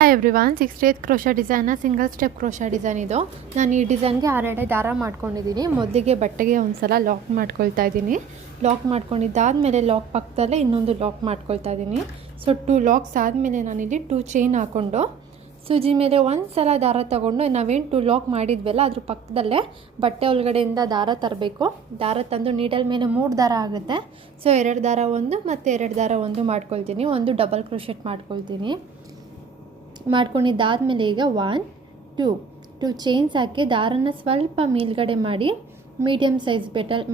Hi everyone 68 crochet ಡಿಸೈನ್ನ single step crochet design ಇದು. ನಾನು ಈ ಡಿಸೈನ್ಗೆ 6 ಎಳೆ ದಾರ ಮಾಡ್ಕೊಂಡಿದ್ದೀನಿ. ಮೊದಲಿಗೆ ಬಟ್ಟೆಗೆ ಒಂದು ಸಲ ಲಾಕ್ ಮಾಡ್ಕೊಳ್ತಾ ಇದ್ದೀನಿ. ಲಾಕ್ ಮಾಡ್ಕೊಂಡಿದ್ದಾದಮೇಲೆ ಲಾಕ್ ಪಕ್ಕದಲ್ಲೇ ಇನ್ನೊಂದು ಲಾಕ್ ಮಾಡ್ಕೊಳ್ತಾ ಇದ್ದೀನಿ. ಸೊ 2 ಲಾಕ್ಸ್ ಆದಮೇಲೆ ನಾನಿಲ್ಲಿ 2 ಚೈನ್ ಹಾಕ್ಕೊಂಡು ಸೂಜಿ ಮೇಲೆ ಒಂದು ಸಲ ದಾರ ತಗೊಂಡು ನಾವೇನು 2 ಲಾಕ್ ಮಾಡಿದ್ವಲ್ಲ ಅದ್ರ ಪಕ್ಕದಲ್ಲೇ ಬಟ್ಟೆ ಒಳಗಡೆಯಿಂದ ದಾರ ತರಬೇಕು. ದಾರ ತಂದು ನೀಡಲ್ ಮೇಲೆ 3 ದಾರ ಆಗುತ್ತೆ. ಸೊ 2 ದಾರ ಒಂದು ಮತ್ತು 2 ದಾರ ಒಂದು ಮಾಡ್ಕೊಳ್ತೀನಿ. ಒಂದು ಡಬಲ್ ಕ್ರೋಶೆಟ್ ಮಾಡ್ಕೊಳ್ತೀನಿ. ಮಾಡ್ಕೊಂಡಿದ್ದಾದಮೇಲೆ ಈಗ 1 2 ಚೈನ್ಸ್ ಹಾಕಿ ದಾರನ ಸ್ವಲ್ಪ ಮೇಲ್ಗಡೆ ಮಾಡಿ ಮೀಡಿಯಮ್ ಸೈಜ್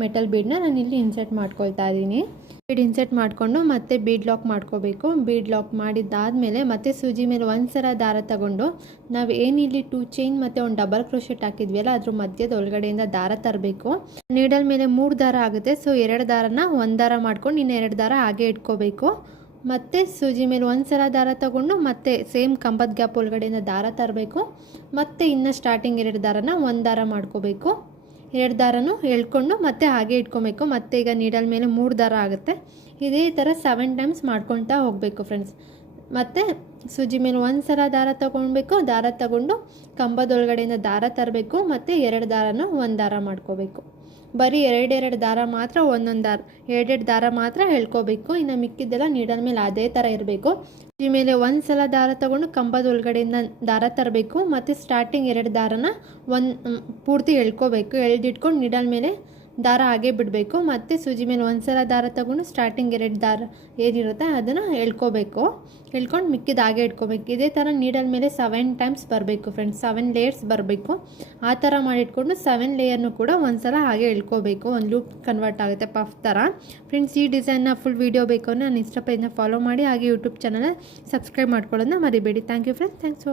ಮೆಟಲ್ ಬೀಡನ್ನ ನಾನು ಇಲ್ಲಿ ಇನ್ಸರ್ಟ್ ಮಾಡ್ಕೊಳ್ತಾ ಇದ್ದೀನಿ. ಬೀಡ್ ಇನ್ಸರ್ಟ್ ಮಾಡಿಕೊಂಡು ಮತ್ತೆ ಬೀಡ್ ಲಾಕ್ ಮಾಡ್ಕೋಬೇಕು. ಬೀಡ್ ಲಾಕ್ ಮಾಡಿದ್ದಾದಮೇಲೆ ಮತ್ತೆ ಸೂಜಿ ಮೇಲೆ ಒಂದು ಸಲ ದಾರ ತಗೊಂಡು ನಾವು ಏನಿಲ್ಲಿ 2 ಚೈನ್ ಮತ್ತು ಒಂದು ಡಬಲ್ ಕ್ರೋಶೆಟ್ ಹಾಕಿದ್ವಿಯಲ್ಲ ಅದ್ರ ಮಧ್ಯದ ಒಳಗಡೆಯಿಂದ ದಾರ ತರಬೇಕು. ನೀಡಲ್ ಮೇಲೆ 3 ದಾರ ಆಗುತ್ತೆ. ಸೊ 2 ದಾರನ 1 ದಾರ ಮಾಡ್ಕೊಂಡು ಇನ್ನು 2 ದಾರ ಹಾಗೆ ಇಟ್ಕೋಬೇಕು. ಮತ್ತು ಸೂಜಿ ಮೇಲೆ ಒಂದು ಸಲ ದಾರ ತಗೊಂಡು ಮತ್ತೆ ಸೇಮ್ ಕಂಬದ ಗ್ಯಾಪ್ ಒಳಗಡೆಯಿಂದ ದಾರ ತರಬೇಕು. ಮತ್ತು ಇನ್ನು ಸ್ಟಾರ್ಟಿಂಗ್ 2 ದಾರನ 1 ದಾರ ಮಾಡ್ಕೋಬೇಕು. 2 ದಾರನೂ ಎಳ್ಕೊಂಡು ಮತ್ತೆ ಹಾಗೆ ಇಟ್ಕೊಬೇಕು. ಮತ್ತು ಈಗ ನೀಡಲ್ ಮೇಲೆ 3 ದಾರ ಆಗುತ್ತೆ. ಇದೇ ಥರ 7 ಟೈಮ್ಸ್ ಮಾಡ್ಕೊಳ್ತಾ ಹೋಗಬೇಕು ಫ್ರೆಂಡ್ಸ್. ಮತ್ತು ಸೂಜಿ ಮೇಲೆ ಒಂದು ಸಲ ದಾರ ತೊಗೊಳ್ಬೇಕು. ದಾರ ತಗೊಂಡು ಕಂಬದೊಳಗಡೆಯಿಂದ ದಾರ ತರಬೇಕು. ಮತ್ತು 2 ದಾರನೂ 1 ದಾರ ಮಾಡ್ಕೋಬೇಕು. ಬರೀ 2 ದಾರ ಮಾತ್ರ ಒಂದೊಂದು ದಾರ 2 ದಾರ ಮಾತ್ರ ಎಳ್ಕೋಬೇಕು. ಇನ್ನು ಮಿಕ್ಕಿದ್ದೆಲ್ಲ ನೀಡಲ್ ಮೇಲೆ ಅದೇ ಥರ ಇರಬೇಕು. ಈ ಮೇಲೆ ಒಂದು ಸಲ ದಾರ ತಗೊಂಡು ಕಂಬದ ಒಳಗಡೆಯಿಂದ ದಾರ ತರಬೇಕು. ಮತ್ತು ಸ್ಟಾರ್ಟಿಂಗ್ 2 ದಾರನ ಪೂರ್ತಿ ಎಳ್ಕೋಬೇಕು. ಎಳ್ದಿಟ್ಕೊಂಡು ನೀಡಲ್ ಮೇಲೆ ದಾರ ಹಾಗೆ ಬಿಡಬೇಕು. ಮತ್ತು ಸೂಜಿ ಮೇಲೆ ಒಂದು ಸಲ ದಾರ ತಗೊಂಡು ಸ್ಟಾರ್ಟಿಂಗ್ 2 ದಾರ ಏನಿರುತ್ತೆ ಅದನ್ನು ಎಳ್ಕೋಬೇಕು. ಎಳ್ಕೊಂಡು ಮಿಕ್ಕಿದ ಹಾಗೆ ಇಟ್ಕೋಬೇಕು. ಇದೇ ಥರ ನೀಡಲ್ ಮೇಲೆ 7 ಟೈಮ್ಸ್ ಬರಬೇಕು ಫ್ರೆಂಡ್ಸ್. 7 ಲೇಯರ್ಸ್ ಬರಬೇಕು. ಆ ಥರ ಮಾಡಿಟ್ಕೊಂಡು 7 ಲೇಯರ್ನು ಕೂಡ ಒಂದು ಸಲ ಹಾಗೆ ಎಳ್ಕೋಬೇಕು. ಒಂದು ಲೂಪ್ ಕನ್ವರ್ಟ್ ಆಗುತ್ತೆ ಪಫ್ ಥರ. ಫ್ರೆಂಡ್ಸ್ ಈ ಡಿಸೈನ್ನ ಫುಲ್ ವೀಡಿಯೋ ಬೇಕು ಅಂದರೆ ನಾನು ಇನ್ಸ್ಟಾ ಪೇಜ್ನ ಫಾಲೋ ಮಾಡಿ ಹಾಗೆ ಯೂಟ್ಯೂಬ್ ಚಾನಲ್ ಸಬ್ಸ್ಕ್ರೈಬ್ ಮಾಡ್ಕೊಳ್ಳೋದನ್ನ ಮರಿಬೇಡಿ. Thank you friends. Thanks for